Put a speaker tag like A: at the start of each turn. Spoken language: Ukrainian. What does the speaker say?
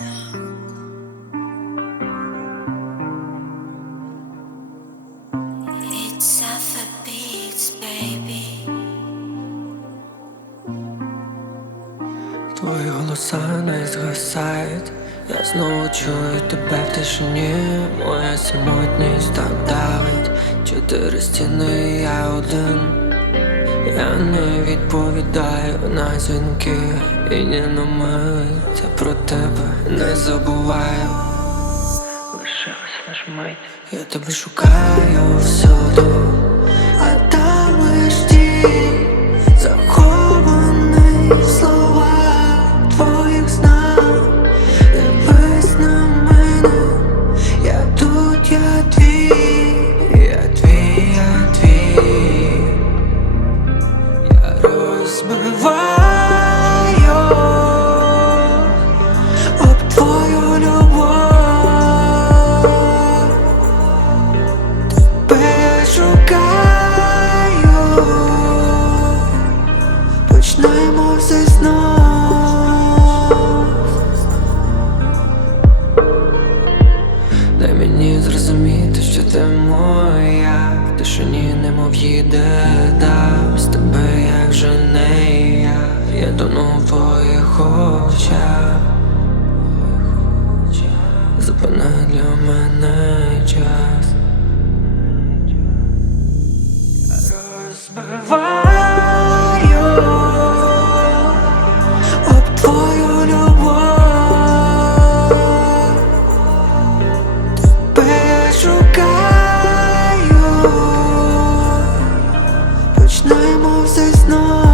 A: вас. It's beats, baby. Твої голоса не згасають, я знову чую тебе в тишині, моя самотність так давить, чотири стіни, я один. Я не відповідаю на дзвінки І не на мить Я про тебе не забуваю. Лишилась наш мить Я тебе шукаю всюди тебе шукаю, почнемо все знов. Дай мені зрозуміти, що ти моя В тишині немов їде почнемо все знов.